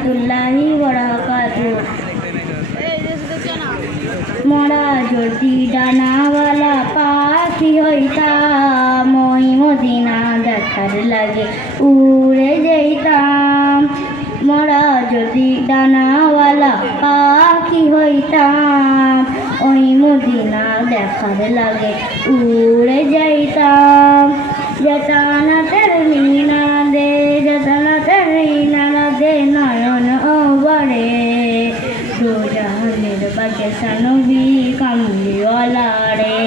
রহমতুল্লাহি ওয়া বারাকাতুহু। মোরা যদি ডানাওয়ালা পাখি হইতাম, ওই মদিনা দেখার লাগে উড়ে যাইতাম। মোরা যদি ডানাওয়ালা পাখি হইতাম, ওই মদিনা দেখার লাগে উড়ে যাইতাম। জান্নাতের মিনারে, জান্নাতের মিনারে নয়ন ভরে, দোজাহানের বাদশা নবী কামলিওয়ালা রে,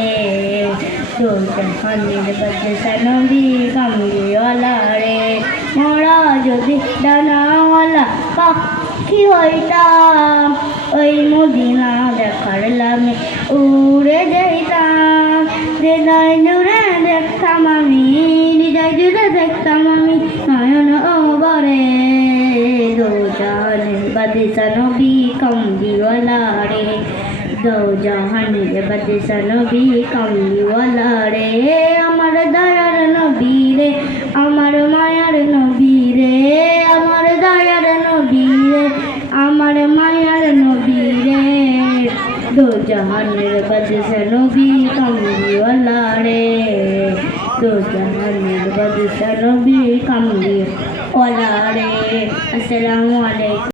দোজাহানের বাদশা নবী কামলিওয়ালা রে। মোরা যদি ডানাওয়ালা পাখি হইতাম, ওই মদিনা দেখার লাগে উড়ে যাইতাম। হৃদয় জুড়ে দেখতাম আমি, হৃদয় জুড়ে দেখতাম আমি নয়ন ভরে, দোজাহানের বাদশা নবী কামলিওয়ালা রে, দোজাহানের বাদশা নবী কামলিওয়ালা রে। আমার দয়ার নবী রে, আমার মায়ার নবী রে, আমার দয়ার নবী রে, আমার মায়ার নবী রে, দোজাহানের বাদশা নবী কামলিওয়ালা রে, দোজাহানের বাদশা নবী কামলিওয়ালা রে। আসসালামু আলাইকুম।